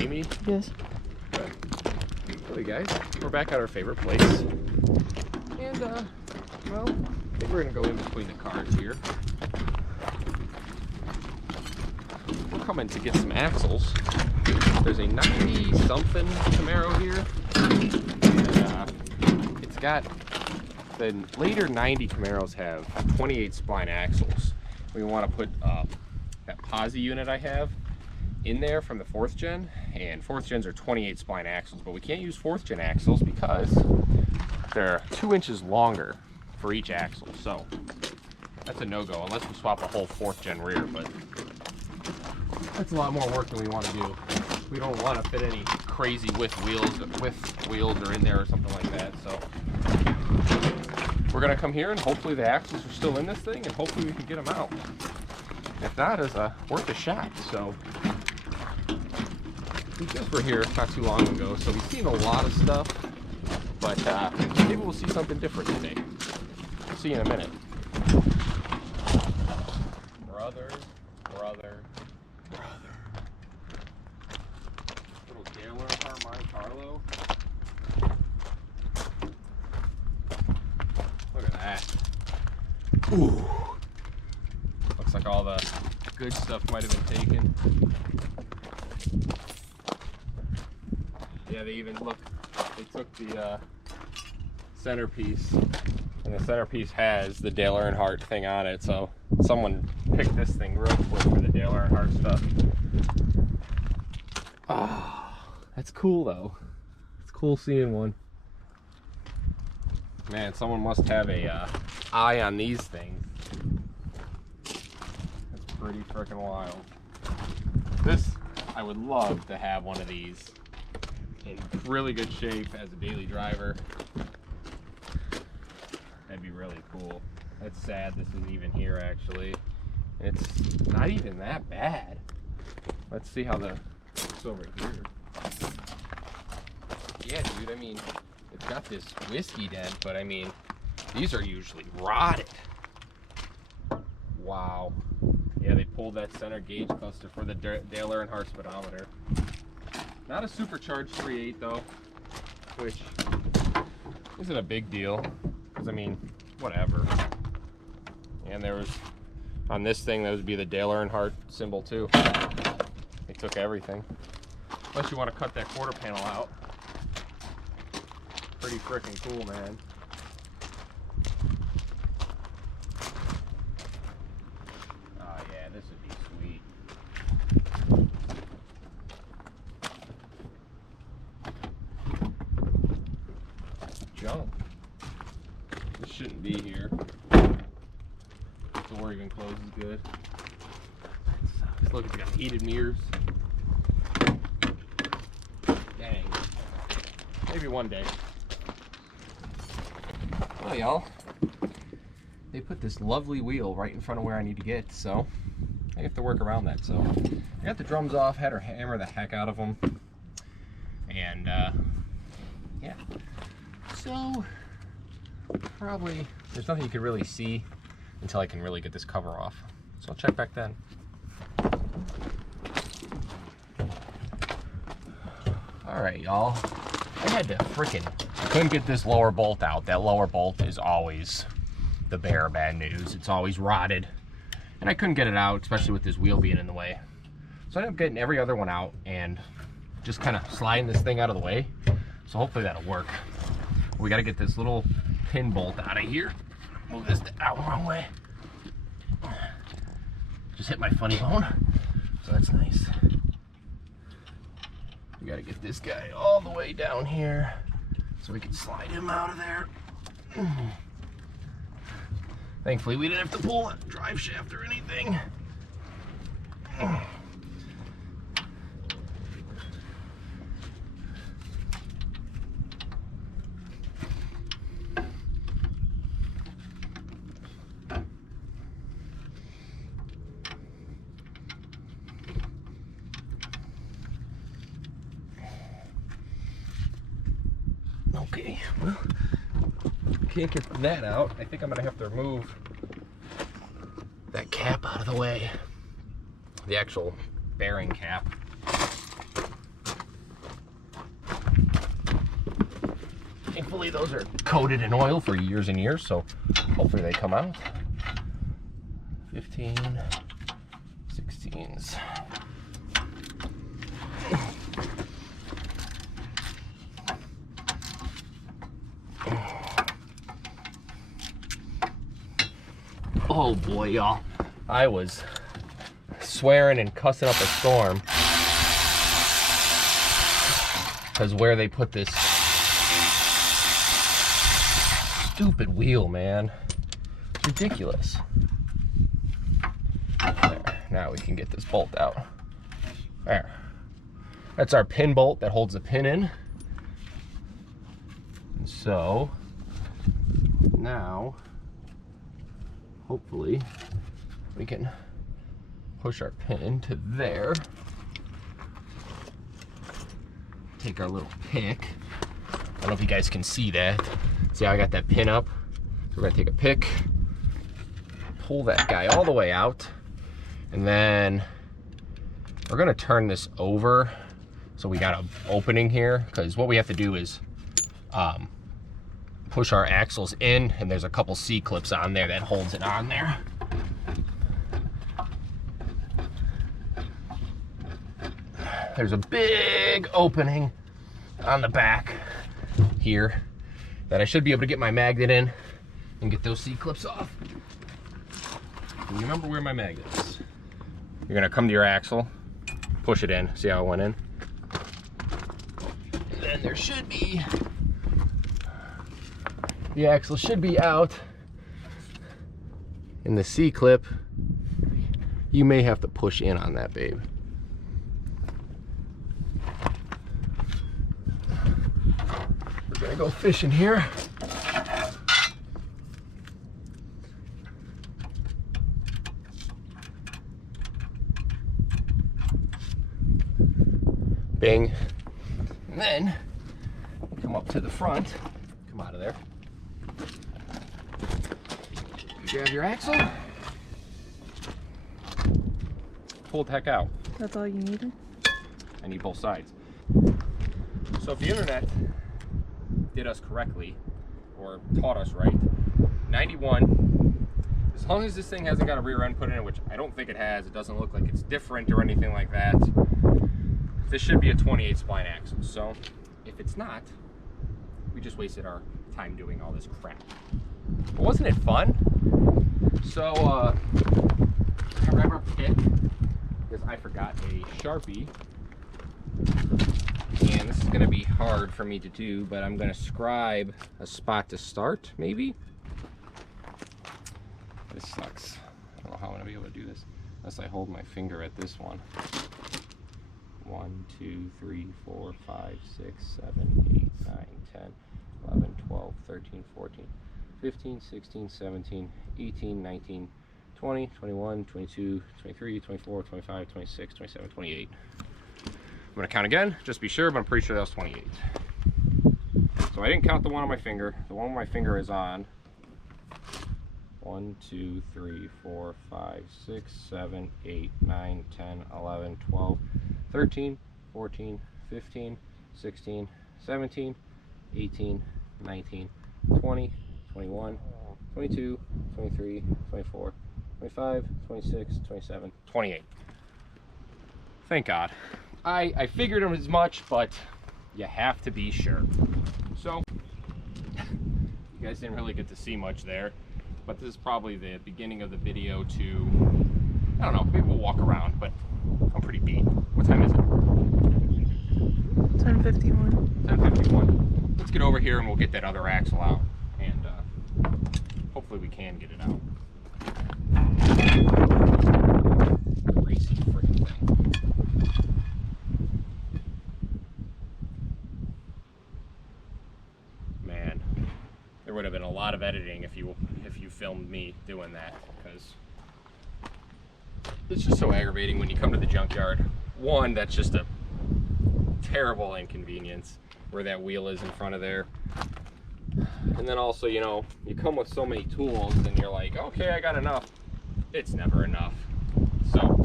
see me? Yes. Good. Okay, guys, we're back at our favorite place. And, well, I think we're gonna go in between the cars here. We're coming to get some axles. There's a 90-something Camaro here. And, it's got, the later 90 Camaros have 28 spline axles. We want to put that posi unit I have in there from the 4th gen, and 4th gens are 28 spline axles, but we can't use 4th gen axles because they're 2 inches longer for each axle, so that's a no-go unless we swap a whole 4th gen rear, but that's a lot more work than we want to do. We don't want to fit any crazy width wheels or in there or something like that, so we're gonna come here and hopefully the axles are still in this thing and hopefully we can get them out. If not, it's worth a shot. So we just were here not too long ago, so we've seen a lot of stuff, but maybe we'll see something different today. We'll see you in a minute. Brother. Little Taylor Monte Carlo. Look at that. Ooh. Looks like all the good stuff might have been taken. Yeah, they took the centerpiece, and the centerpiece has the Dale Earnhardt thing on it, so someone picked this thing real quick for the Dale Earnhardt stuff. Ah, that's cool though. It's cool seeing one. Man, someone must have a eye on these things. That's pretty freaking wild. This, I would love to have one of these in really good shape as a daily driver. That'd be really cool. That's sad this isn't even here actually. It's not even that bad. Let's see how it's over here. Yeah, dude, I mean, it's got this whiskey dent, but I mean, these are usually rotted. Wow. Yeah, they pulled that center gauge cluster for the Dale Earnhardt speedometer. Not a supercharged 3.8 though, which isn't a big deal, because I mean, whatever. And there was, on this thing, that would be the Dale Earnhardt symbol too. They took everything. Unless you want to cut that quarter panel out. Pretty freaking cool, man. Oh yeah, this would be sweet. Junk. This shouldn't be here. The Oregon clothes is good. Look, it's got heated mirrors. Dang. Maybe one day. Well, y'all, they put this lovely wheel right in front of where I need to get, so I have to work around that. So I got the drums off, had her hammer the heck out of them, and yeah. So probably there's nothing you can really see until I can really get this cover off. So I'll check back then. All right, y'all. I had to couldn't get this lower bolt out. That lower bolt is always the bearer of bad news. It's always rotted. And I couldn't get it out, especially with this wheel being in the way. So I ended up getting every other one out and just kind of sliding this thing out of the way. So hopefully that'll work. We got to get this little pin bolt out of here. Move this out the wrong way. Just hit my funny bone. So that's nice. We got to get this guy all the way down here so we can slide him out of there. Thankfully, we didn't have to pull a drive shaft or anything. Okay, well, can't get that out. I think I'm gonna have to remove that cap out of the way. The actual bearing cap. Thankfully those are coated in oil for years and years, so hopefully they come out. 15, 16s. Oh boy, y'all. I was swearing and cussing up a storm because where they put this stupid wheel, man. It's ridiculous. There. Now we can get this bolt out. There. That's our pin bolt that holds the pin in. And so now hopefully we can push our pin to there. Take our little pick. I don't know if you guys can see that. See how I got that pin up? So we're gonna take a pick, pull that guy all the way out, and then we're gonna turn this over so we got an opening here, because what we have to do is push our axles in, and there's a couple C-clips on there that holds it on there. There's a big opening on the back here that I should be able to get my magnet in and get those C-clips off. And remember where my magnet is. You're gonna come to your axle, push it in, see how it went in? And then there should be, the axle should be out. And the C-clip, you may have to push in on that, babe. We're gonna go fishing here. Bing. And then come up to the front. Come out of there. You grab your axle. Pull the heck out. That's all you needed? I need both sides. So if the internet did us correctly, or taught us right, 91, as long as this thing hasn't got a rear end put in it, which I don't think it has, it doesn't look like it's different or anything like that, this should be a 28 spline axle. So if it's not, we just wasted our time doing all this crap. But wasn't it fun? So grab our pick, because I forgot a Sharpie. And this is going to be hard for me to do, but I'm going to scribe a spot to start, maybe? This sucks. I don't know how I'm going to be able to do this unless I hold my finger at this one. 1, 2, 3, 4, 5, 6, 7, 8, 9, 10, 11, 12, 13, 14, 15, 16, 17, 18, 19, 20, 21, 22, 23, 24, 25, 26, 27, 28. I'm gonna count again, just to be sure, but I'm pretty sure that was 28. So I didn't count the one on my finger. The one on my finger is on 1, 2, 3, 4, 5, 6, 7, 8, 9, 10, 11, 12, 13, 14, 15, 16, 17, 18, 19, 20, 21, 22, 23, 24, 25, 26, 27, 28. Thank God. I figured as much, but you have to be sure. So, you guys didn't really get to see much there, but this is probably the beginning of the video to, I don't know, maybe we'll walk around, but I'm pretty beat. What time is it? 10:51. 10:51. Let's get over here and we'll get that other axle out, and hopefully we can get it out. Greasy freaking thing. Man, there would have been a lot of editing if you filmed me doing that, because it's just so aggravating when you come to the junkyard. One, that's just a terrible inconvenience where that wheel is in front of there. And then also, you know, you come with so many tools and you're like, okay, I got enough. It's never enough. So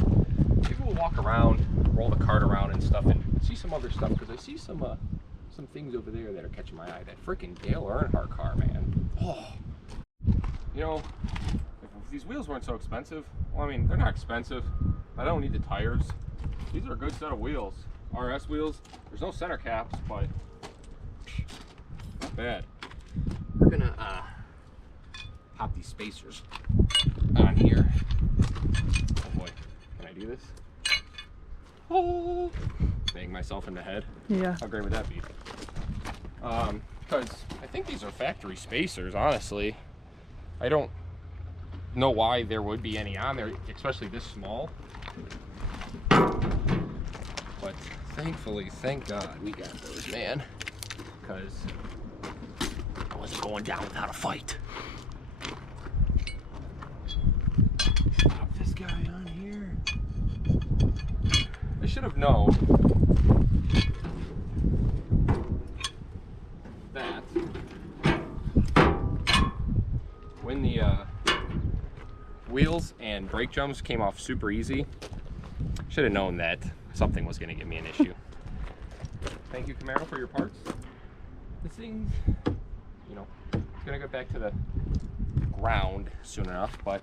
maybe we'll walk around, roll the cart around and stuff, and see some other stuff, because I see some some things over there that are catching my eye. That freaking Dale Earnhardt car, man. Oh, you know, if these wheels weren't so expensive, well, I mean, they're not expensive. I don't need the tires. These are a good set of wheels. RS wheels. There's no center caps, but not bad. We're gonna pop these spacers on here. Oh boy, can I do this? Oh, bang myself in the head. Yeah. How great would that be? Because I think these are factory spacers, honestly. I don't know why there would be any on there, especially this small. But thankfully, thank God, we got those, man. Because I wasn't going down without a fight. Pop this guy on here. I should have known that when the wheels and brake jumps came off super easy, should have known that something was going to give me an issue. Thank you, Camaro, for your parts. This thing's, you know, it's going to go back to the ground soon enough, but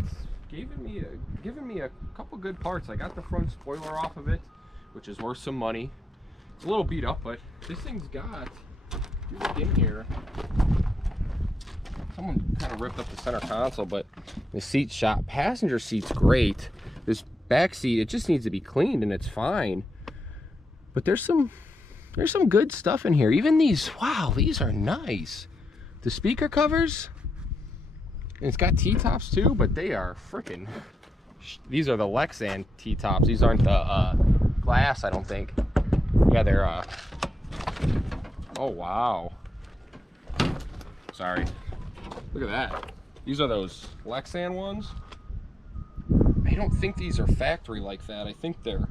it's giving me a couple good parts. I got the front spoiler off of it, which is worth some money. It's a little beat up, but this thing's got, if you look in here, someone kind of ripped up the center console, but the seat shop, passenger seat's great. This back seat, it just needs to be cleaned and it's fine. But there's some good stuff in here. Even these, wow, these are nice. The speaker covers, and it's got T-tops too, but they are freaking, these are the Lexan T-tops. These aren't the glass, I don't think. Yeah, they're, oh wow. Sorry. Look at that. These are those Lexan ones. I don't think these are factory like that. I think they're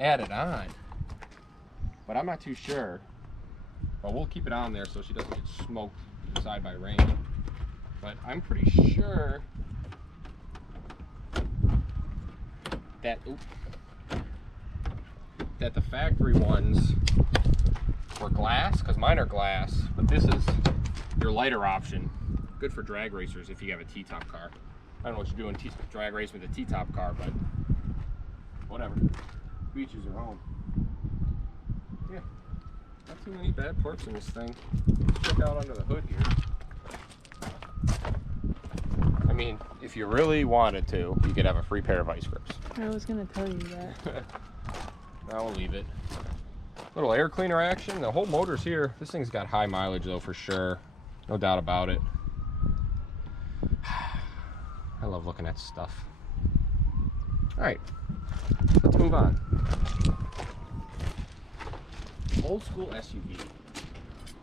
added on. But I'm not too sure. But we'll keep it on there so she doesn't get smoked inside by rain. But I'm pretty sure that, that the factory ones were glass, because mine are glass, but this is your lighter option. Good for drag racers if you have a T-top car. I don't know what you're doing drag race with a T-top car, but whatever. Each is your own. Yeah, not too many bad parts in this thing. Let's check out under the hood here. I mean, if you really wanted to, you could have a free pair of ice grips. I was gonna tell you that. I'll leave it. Little air cleaner action. The whole motor's here. This thing's got high mileage though, for sure. No doubt about it. I love looking at stuff. All right, let's move on. Old school SUV. You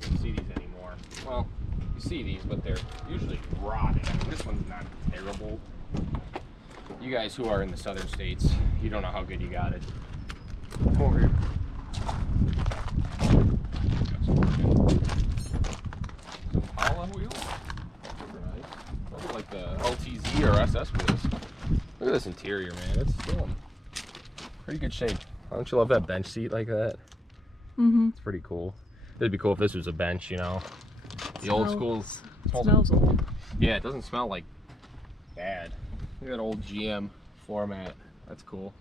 don't see these anymore. Well, you see these, but they're usually rotted. I mean, this one's not terrible. You guys who are in the southern states, you don't know how good you got it. Come over here. Some Impala wheels. Super nice. Those are like the LTZ or SS wheels. Look at this interior, man. It's still in pretty good shape. Don't you love that bench seat like that? Mm-hmm. It's pretty cool. It'd be cool if this was a bench, you know. The old school smells old. Yeah, it doesn't smell like bad. Look at that old GM floor mat. That's cool.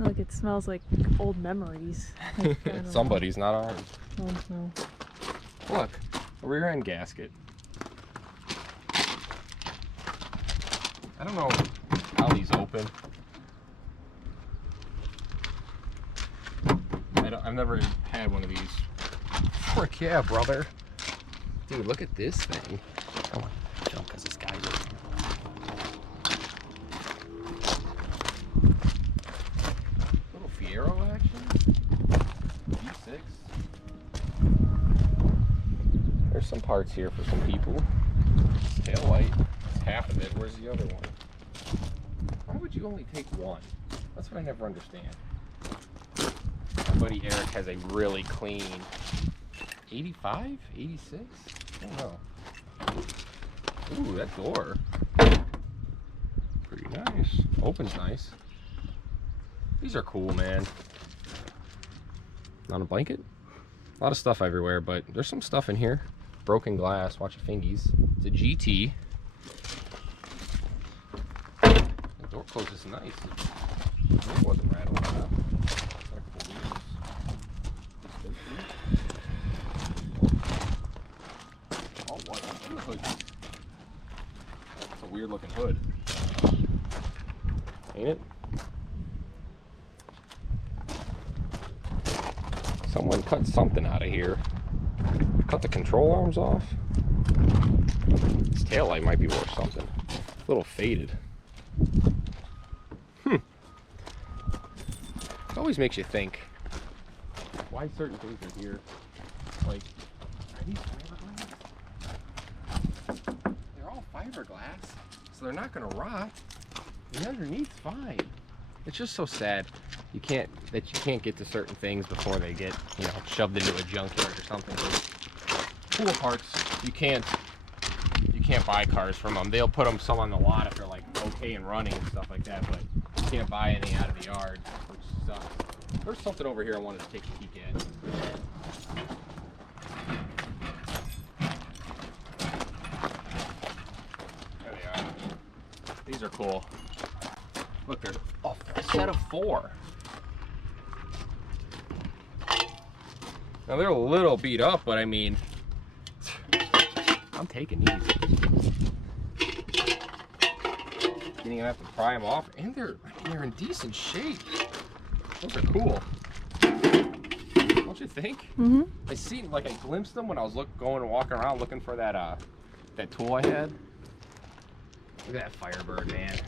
Like it smells like old memories. Like, Somebody's, not ours. Oh, no. Look, a rear end gasket. I don't know how these open. I've never had one of these. Frick yeah, brother. Dude, look at this thing. I want to jump because this guy's over here. Little Fiero action. V6. There's some parts here for some people. Tail light. That's half of it. Where's the other one? Why would you only take one? That's what I never understand. My buddy Eric has a really clean 85, 86. I don't know. Ooh, that door. Pretty nice. Opens nice. These are cool, man. On a blanket. A lot of stuff everywhere, but there's some stuff in here. Broken glass, watch your fingies. It's a GT. The door closes nice. It wasn't rattling out. Oh, what? The hood. That's a weird looking hood. Ain't it? Someone cut something out of here. Cut the control arms off. This taillight might be worth something. A little faded. It always makes you think why certain things are here. Like, are these fiberglass? They're all fiberglass, so they're not gonna rot. The underneath's fine. It's just so sad you can't get to certain things before they get, you know, shoved into a junkyard or something. Pool parts, you can't buy cars from them. They'll put them some on the lot if they're like okay and running and stuff like that, but you can't buy any out of the yard, which sucks. There's something over here I wanted to take a peek at. There they are. These are cool. Look, there's a set of 4. Now they're a little beat up, but I mean, I'm taking these. Didn't even have to pry them off, and they're in decent shape. Those are cool. Don't you think? Mm-hmm. I seen, like, I glimpsed them when I was going and walking around looking for that that tool I had. Look at that Firebird, man.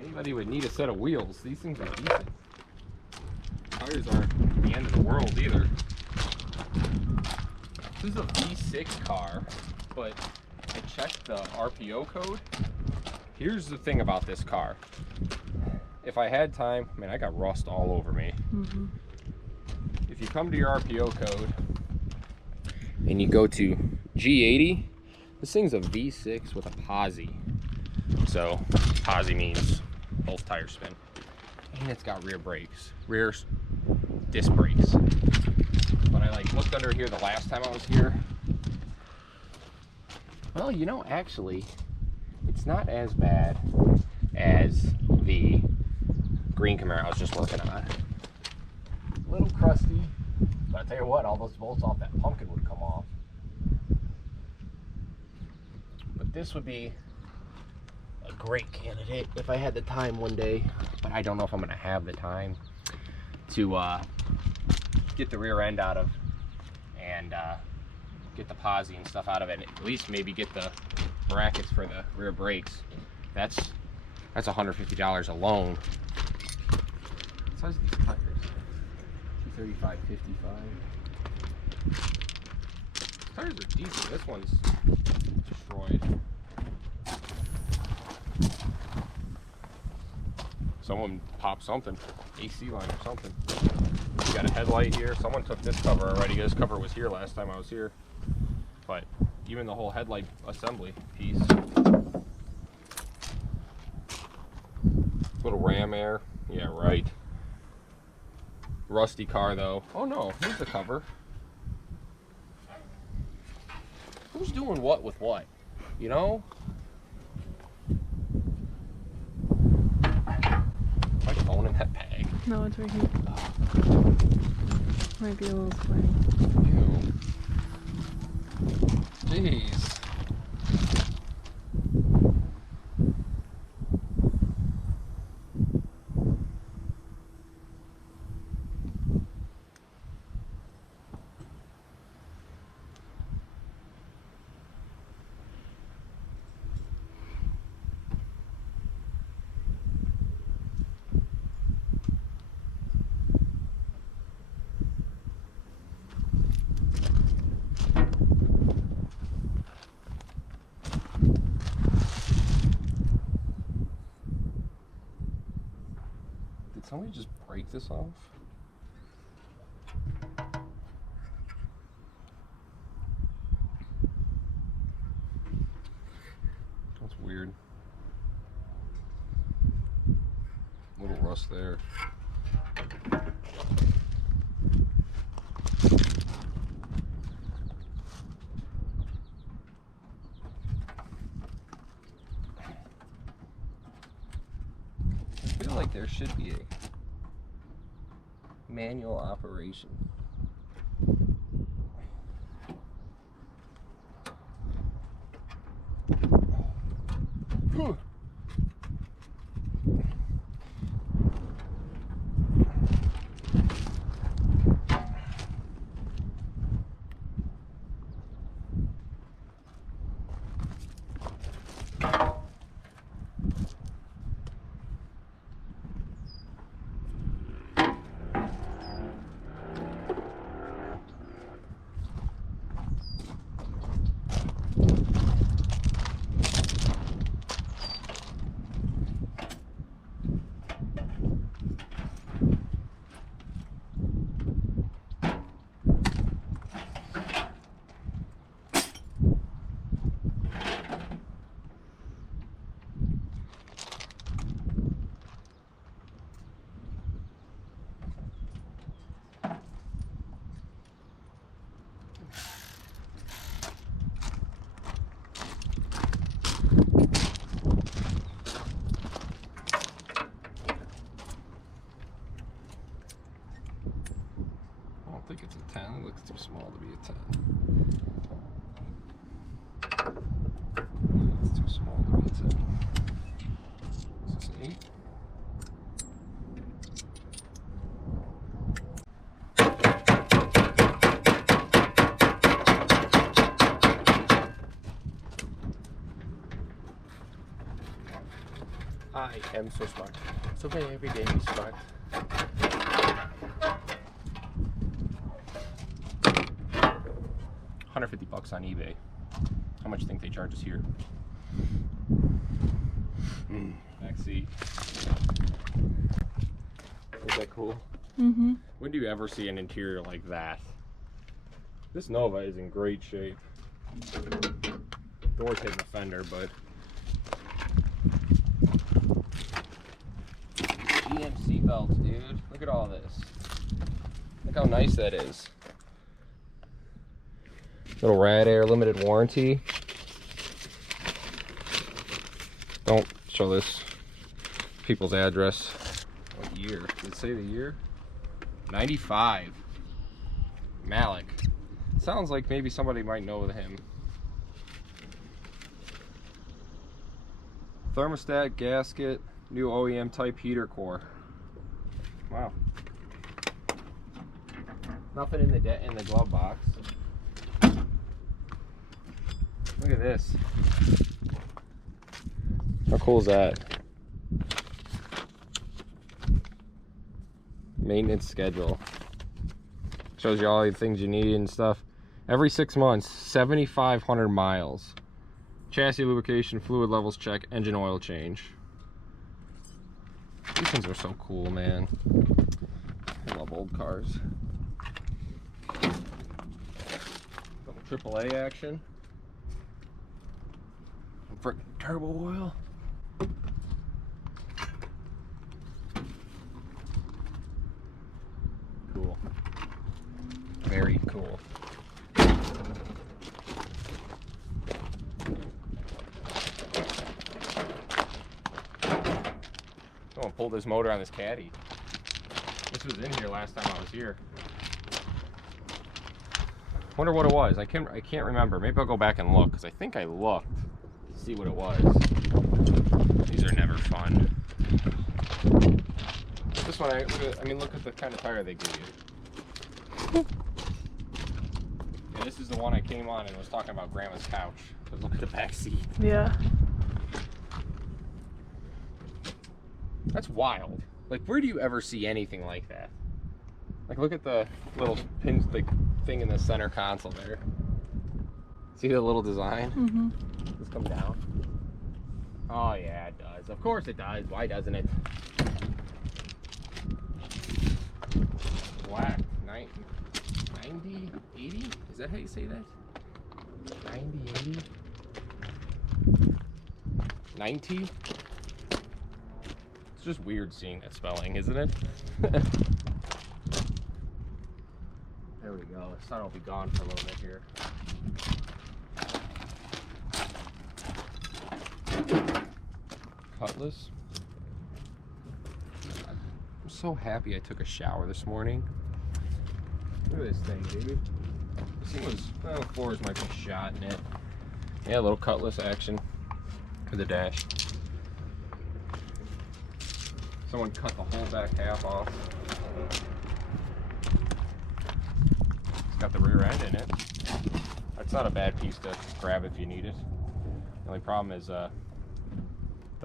Anybody would need a set of wheels. These things are decent. Tires aren't the end of the world either. This is a V6 car, but I checked the RPO code. Here's the thing about this car. If I had time, man, I got rust all over me. Mm-hmm. If you come to your RPO code and you go to G80, this thing's a V6 with a posi. So posi means both tires spin. And it's got rear brakes, rear disc brakes. But I like looked under here the last time I was here. Well, you know, actually, it's not as bad as the green Camaro I was just working on. A little crusty, but I tell you what, all those bolts off that pumpkin would come off. But this would be a great candidate if I had the time one day, but I don't know if I'm going to have the time to get the rear end out of and get the posi and stuff out of it, and at least maybe get the brackets for the rear brakes. That's $150 alone. What size are these tires? 235, 55. Tires are decent. This one's destroyed. Someone popped something, AC line or something. You got a headlight here. Someone took this cover already. This cover was here last time I was here. But even the whole headlight assembly piece. Little ram air. Yeah, right. Rusty car though. Oh no, here's the cover. Who's doing what with what? You know? My phone in that bag. No, it's right here. Might be a little sweaty. Ew. Jeez. Did somebody just break this off? weird. Little rust there. I feel like there should be a manual operation. Whew. I think it's a 10. It looks too small to be a 10. It's too small to be a 10. Is this an 8? I am so smart. So very damn smart. $150 on eBay. How much do you think they charge us here? Back seat. Is that cool? Mm-hmm. When do you ever see an interior like that? This Nova is in great shape. Doors hitting the fender, but GMC belts, dude. Look at all this. Look how nice that is. Little Rad Air limited warranty. Don't show this people's address. What year? Did it say the year? 95. Malik. Sounds like maybe somebody might know him. Thermostat, gasket, new OEM type heater core. Wow. Nothing in the glove box. Look at this. How cool is that? Maintenance schedule. Shows you all the things you need and stuff. Every 6 months, 7,500 miles. Chassis lubrication, fluid levels check, engine oil change. These things are so cool, man. I love old cars. Little AAA action. Frickin' turbo oil. Cool. Very cool. Someone pulled this motor on this caddy. This was in here last time I was here. Wonder what it was. I can't remember. Maybe I'll go back and look because I think I looked. See what it was. These are never fun. This one, I mean, look at the kind of tire they give you. Yeah, this is the one I came on and was talking about Grandma's couch. But look at the back seat. Yeah. That's wild. Like, where do you ever see anything like that? Like, look at the little pin, like, thing in the center console there. See the little design? Mm-hmm. Does this come down? Oh yeah, it does. Of course it does. Why doesn't it? Black. 90, 80? Is that how you say that? 90, 80? 90. It's just weird seeing that spelling, isn't it? There we go. The sun will be gone for a little bit here. Cutlass. I'm so happy I took a shower this morning. Look at this thing, dude. This thing was, well, the floors might be shot in it. Yeah, a little cutlass action for the dash. Someone cut the whole back half off. It's got the rear end in it. That's not a bad piece to grab if you need it. The only problem is the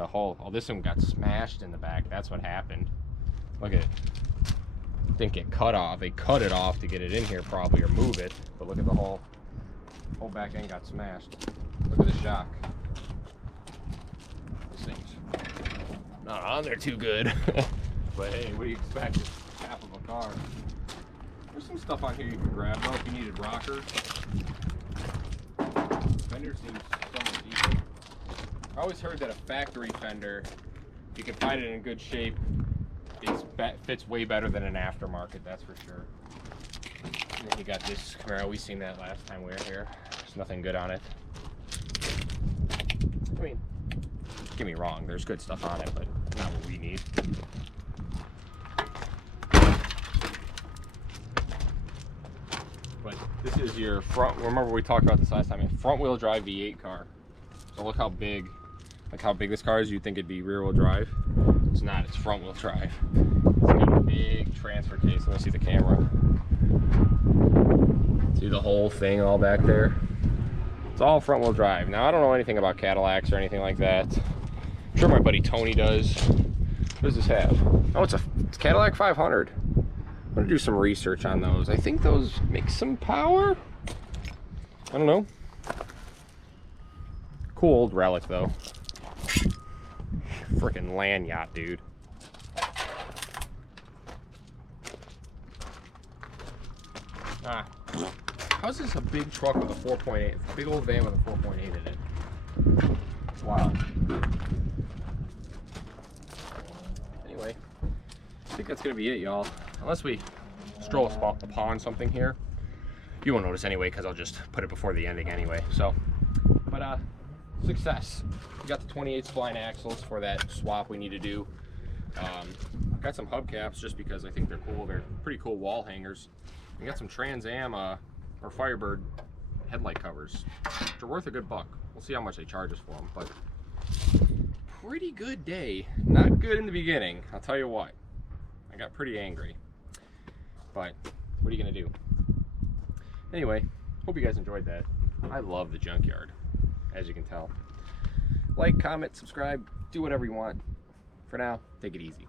whole, oh, this one got smashed in the back. That's what happened. Look at it. Didn't get cut off. They cut it off to get it in here probably, or move it. But look at the whole back end got smashed. Look at the shock. This thing's not on there too good. But hey, what do you expect? It's half of a car. There's some stuff on here you can grab though if you needed rockers. Fender seems somewhat decent. I always heard that a factory fender, if you can find it in good shape, fits way better than an aftermarket, that's for sure. And then you got this Camaro. We seen that last time we were here. There's nothing good on it. I mean, don't get me wrong, there's good stuff on it, but not what we need. But this is your front, remember we talked about this last time, a front wheel drive V8 car. So look how big this car is. You'd think it'd be rear wheel drive. It's not, it's front wheel drive. It's got a big transfer case. Let me see the camera. See the whole thing all back there? It's all front wheel drive. Now I don't know anything about Cadillacs or anything like that. I'm sure my buddy Tony does. What does this have? Oh, it's Cadillac 500. I'm gonna do some research on those. I think those make some power. I don't know. Cool old relic though. Freaking land yacht, dude. How's this a big truck with a 4.8? A big old van with a 4.8 in it. Wow. Anyway, I think that's gonna be it, y'all. Unless we stroll upon something here. You won't notice anyway, because I'll just put it before the ending anyway. So, but success. We got the 28 spline axles for that swap we need to do. Got some hubcaps just because I think they're cool. They're pretty cool wall hangers. We got some Trans Am or Firebird headlight covers, which are worth a good buck. We'll see how much they charge us for them, but pretty good day. Not good in the beginning, I'll tell you what. I got pretty angry, but what are you gonna do? Anyway, hope you guys enjoyed that. I love the Junkyard, as you can tell. Like, comment, subscribe, do whatever you want. For now, take it easy.